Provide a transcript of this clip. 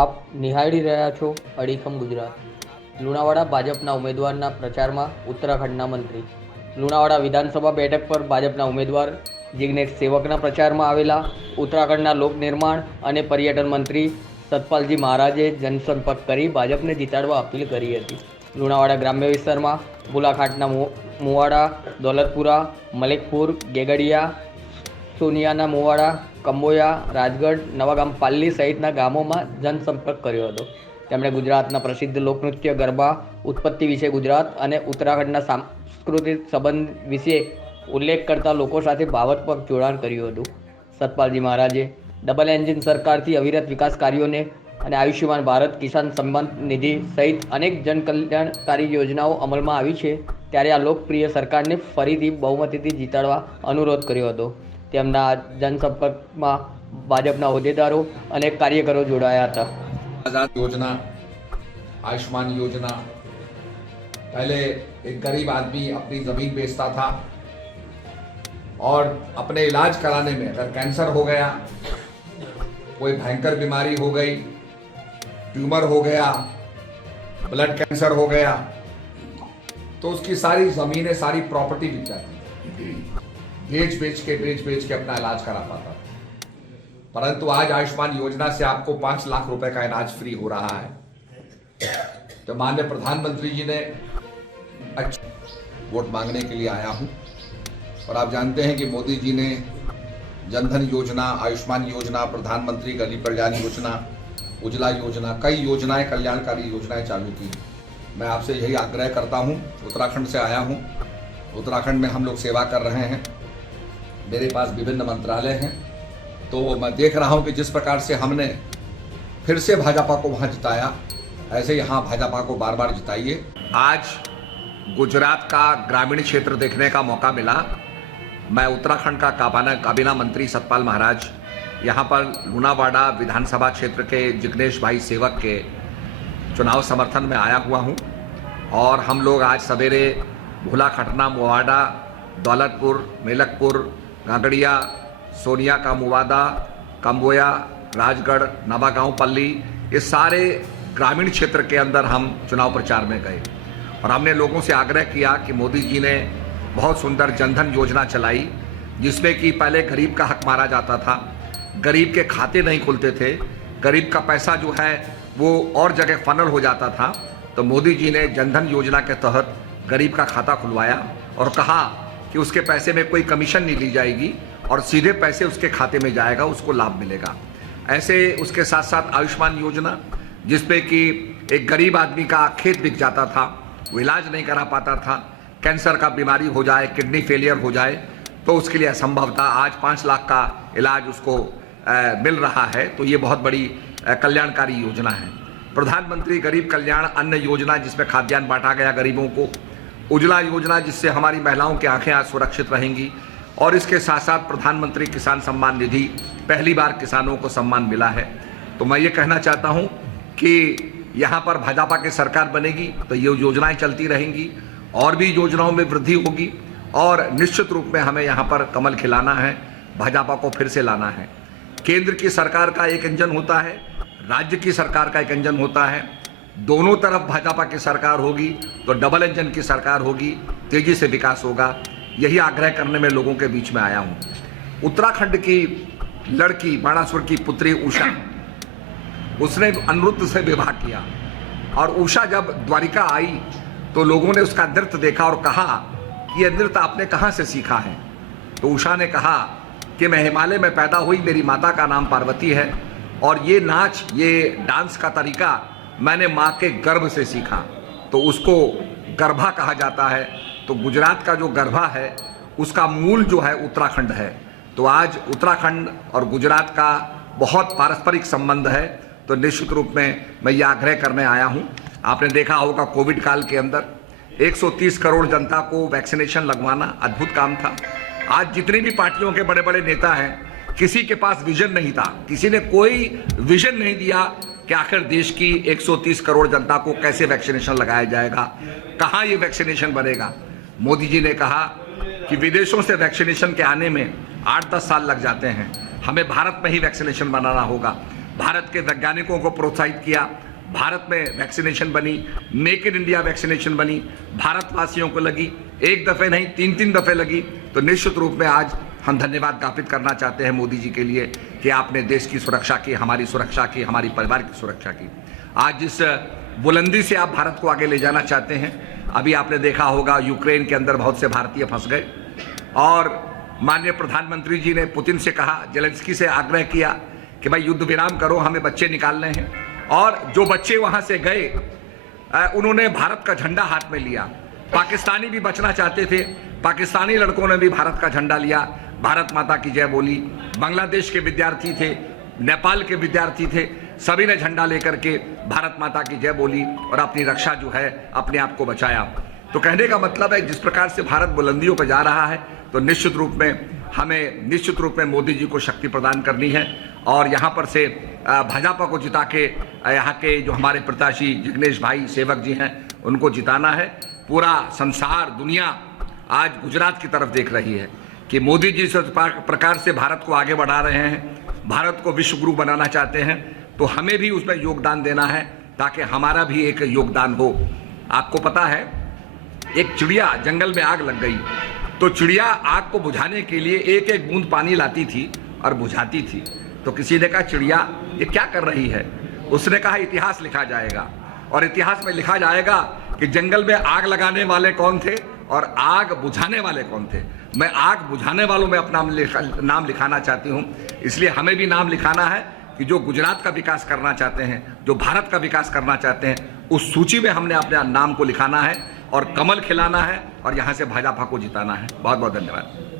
આપ નિહાળી રહ્યા છો અડીખમ ગુજરાત. લુણાવાડા ભાજપના ઉમેદવારના પ્રચારમાં ઉત્તરાખંડના મંત્રી. લુણાવાડા વિધાનસભા બેઠક પર ભાજપના ઉમેદવાર જિગ્નેશ સેવકના પ્રચારમાં આવેલા ઉત્તરાખંડના લોકનિર્માણ અને પર્યટન મંત્રી સતપાલજી મહારાજે જનસંપર્ક કરી ભાજપને જીતાડવા અપીલ કરી હતી. લુણાવાડા ગ્રામ્ય વિસ્તારમાં ભુલાખાટના મુવાડા, દોલતપુરા, મલેકપુર, ગેગડિયા, સોનિયાના મુવાડા, કંબોયા, રાજગઢ, નવાગામ પાલ્લી સહિતના ગામોમાં જનસંપર્ક કર્યો હતો. તેમણે ગુજરાતના પ્રસિદ્ધ લોકનૃત્ય ગરબા ઉત્પત્તિ વિશે ગુજરાત અને ઉત્તરાખંડના સાંસ્કૃતિક સંબંધ વિશે ઉલ્લેખ કરતા લોકો સાથે ભાવનાત્મક જોડાણ કર્યું હતું. સતપાલજી મહારાજે ડબલ એન્જિન સરકારથી અવિરત વિકાસ કાર્યોને અને આયુષ્યમાન ભારત, કિસાન સન્માન નિધિ સહિત અનેક જનકલ્યાણકારી યોજનાઓ અમલમાં આવી છે, ત્યારે આ લોકપ્રિય સરકારને ફરીથી બહુમતીથી જીતાડવા અનુરોધ કર્યો હતો. તેમના જનસંપર્કમાં ભાજપના હોદ્દેદારો અને કાર્યકરો જોડાયા હતા. आजाद योजना, आयुष्मान योजना, पहले एक गरीब आदमी अपनी जमीन बेचता था और अपने इलाज कराने में अगर कैंसर हो गया, कोई भयंकर बीमारी हो गई, ट्यूमर हो गया, ब्लड कैंसर हो गया, तो उसकी सारी जमीनें, सारी प्रॉपर्टी बिक जाती, बेच बेच के अपना इलाज करा पाता. परंतु आज आयुष्मान योजना से आपको 5 लाख रुपए का इलाज फ्री हो रहा है. तो माननीय प्रधानमंत्री जी ने वोट मांगने के लिए आया हूं और आप जानते हैं कि मोदी जी ने जनधन योजना, आयुष्मान योजना, प्रधानमंत्री गरीब कल्याण योजना, उज्ज्वला योजना, कई योजनाएं, कल्याणकारी योजनाएं चालू की. मैं आपसे यही आग्रह करता हूं. उत्तराखंड से आया हूं. उत्तराखंड में हम लोग सेवा कर रहे हैं. मेरे पास विभिन्न मंत्रालय हैं, तो मैं देख रहा हूं कि जिस प्रकार से हमने फिर से भाजपा को वहां जिताया, ऐसे यहाँ भाजपा को बार बार जिताइए. आज गुजरात का ग्रामीण क्षेत्र देखने का मौका मिला. मैं उत्तराखंड का काबीना मंत्री सतपाल महाराज यहाँ पर लूणावाड़ा विधानसभा क्षेत्र के जिग्नेश भाई सेवक के चुनाव समर्थन में आया हुआ हूँ. और हम लोग आज सवेरे भुलाखटना, मुवाड़ा, दौलतपुर, मेलकपुर, गागड़िया, सोनिया का मुवादा, कंबोया, राजगढ़, नवागांव, पल्ली, ये सारे ग्रामीण क्षेत्र के अंदर हम चुनाव प्रचार में गए और हमने लोगों से आग्रह किया कि मोदी जी ने बहुत सुंदर जनधन योजना चलाई, जिसमें कि पहले गरीब का हक मारा जाता था, गरीब के खाते नहीं खुलते थे, गरीब का पैसा जो है वो और जगह फनल हो जाता था. तो मोदी जी ने जनधन योजना के तहत गरीब का खाता खुलवाया और कहा कि उसके पैसे में कोई कमीशन नहीं ली जाएगी और सीधे पैसे उसके खाते में जाएगा, उसको लाभ मिलेगा. ऐसे उसके साथ साथ आयुष्मान योजना, जिसपे कि एक गरीब आदमी का खेत बिक जाता था, वो इलाज नहीं करा पाता था, कैंसर का बीमारी हो जाए, किडनी फेलियर हो जाए, तो उसके लिए असंभव था. आज 5 लाख का इलाज उसको मिल रहा है. तो ये बहुत बड़ी कल्याणकारी योजना है. प्रधानमंत्री गरीब कल्याण अन्न योजना, जिसमें खाद्यान्न बांटा गया गरीबों को, उज्ज्वला योजना, जिससे हमारी महिलाओं की आंखें आज सुरक्षित रहेंगी, और इसके साथ साथ प्रधानमंत्री किसान सम्मान निधि, पहली बार किसानों को सम्मान मिला है. तो मैं ये कहना चाहता हूँ कि यहाँ पर भाजपा की सरकार बनेगी तो ये योजनाएं चलती रहेंगी, और भी योजनाओं में वृद्धि होगी, और निश्चित रूप में हमें यहाँ पर कमल खिलाना है, भाजपा को फिर से लाना है. केंद्र की सरकार का एक इंजन होता है, राज्य की सरकार का एक इंजन होता है. दोनों तरफ भाजपा की सरकार होगी तो डबल इंजन की सरकार होगी, तेजी से विकास होगा. यही आग्रह करने में लोगों के बीच में आया हूँ. उत्तराखंड की लड़की, बाणासुर की पुत्री उषा, उसने अनिरुद्ध से विवाह किया और उषा जब द्वारिका आई तो लोगों ने उसका नृत्य देखा और कहा कि यह नृत्य आपने कहाँ से सीखा है. तो उषा ने कहा कि मैं हिमालय में पैदा हुई, मेरी माता का नाम पार्वती है, और ये नाच, ये डांस का तरीका मैंने माँ के गर्भ से सीखा. तो उसको गरबा कहा जाता है. तो गुजरात का जो गरबा है उसका मूल जो है उत्तराखंड है. तो आज उत्तराखंड और गुजरात का बहुत पारस्परिक संबंध है. तो निश्चित रूप में मैं ये आग्रह करने आया हूँ. आपने देखा होगा कोविड काल के अंदर 130 करोड़ जनता को वैक्सीनेशन लगवाना अद्भुत काम था. आज जितनी भी पार्टियों के बड़े बड़े नेता हैं, किसी के पास विजन नहीं था, किसी ने कोई विजन नहीं दिया कि आखिर देश की 130 करोड़ जनता को कैसे वैक्सीनेशन लगाया जाएगा, कहाँ ये वैक्सीनेशन बनेगा. मोदी जी ने कहा कि विदेशों से वैक्सीनेशन के आने में 8-10 साल लग जाते हैं, हमें भारत में ही वैक्सीनेशन बनाना होगा. भारत के वैज्ञानिकों को प्रोत्साहित किया, भारत में वैक्सीनेशन बनी, मेक इन इंडिया वैक्सीनेशन बनी, भारतवासियों को लगी, एक दफे नहीं 3-3 दफे लगी। तो निश्चित रूप में आज हम धन्यवाद ज्ञापित करना चाहते हैं मोदी जी के लिए कि आपने देश की सुरक्षा की, हमारी सुरक्षा की, हमारी परिवार की सुरक्षा की। आज जिस बुलंदी से आप भारत को आगे ले जाना चाहते हैं, अभी आपने देखा होगा यूक्रेन के अंदर बहुत से भारतीय फंस गए और माननीय प्रधानमंत्री जी ने पुतिन से कहा, जेलेंस्की से आग्रह किया कि भाई युद्ध विराम करो, हमें बच्चे निकालने हैं। और जो बच्चे वहां से गए उन्होंने भारत का झंडा हाथ में लिया। पाकिस्तानी भी बचना चाहते थे, पाकिस्तानी लड़कों ने भी भारत का झंडा लिया, भारत माता की जय बोली। बांग्लादेश के विद्यार्थी थे, नेपाल के विद्यार्थी थे, सभी ने झंडा लेकर के भारत माता की जय बोली और अपनी रक्षा जो है अपने आप को बचाया। तो कहने का मतलब है जिस प्रकार से भारत बुलंदियों पर जा रहा है, तो निश्चित रूप में मोदी जी को शक्ति प्रदान करनी है और यहाँ पर से भाजपा को जिता के यहाँ के जो हमारे प्रत्याशी जिग्नेश भाई सेवक जी हैं उनको जिताना है। पूरा संसार, दुनिया आज गुजरात की तरफ देख रही है कि मोदी जी जिस प्रकार से भारत को आगे बढ़ा रहे हैं, भारत को विश्व गुरु बनाना चाहते हैं, तो हमें भी उसमें योगदान देना है ताकि हमारा भी एक योगदान हो। आपको पता है, एक चिड़िया जंगल में आग लग गई तो चिड़िया आग को बुझाने के लिए एक एक बूंद पानी लाती थी और बुझाती थी। तो किसी ने कहा, चिड़िया ये क्या कर रही है? उसने कहा, इतिहास लिखा जाएगा और इतिहास में लिखा जाएगा कि जंगल में आग लगाने वाले कौन थे और आग बुझाने वाले कौन थे। मैं आग बुझाने वालों में अपना नाम लिखाना चाहती हूँ। इसलिए हमें भी नाम लिखाना है कि जो गुजरात का विकास करना चाहते हैं, जो भारत का विकास करना चाहते हैं, उस सूची में हमने अपने नाम को लिखाना है और कमल खिलाना है और यहाँ से भाजपा को जिताना है। बहुत बहुत धन्यवाद।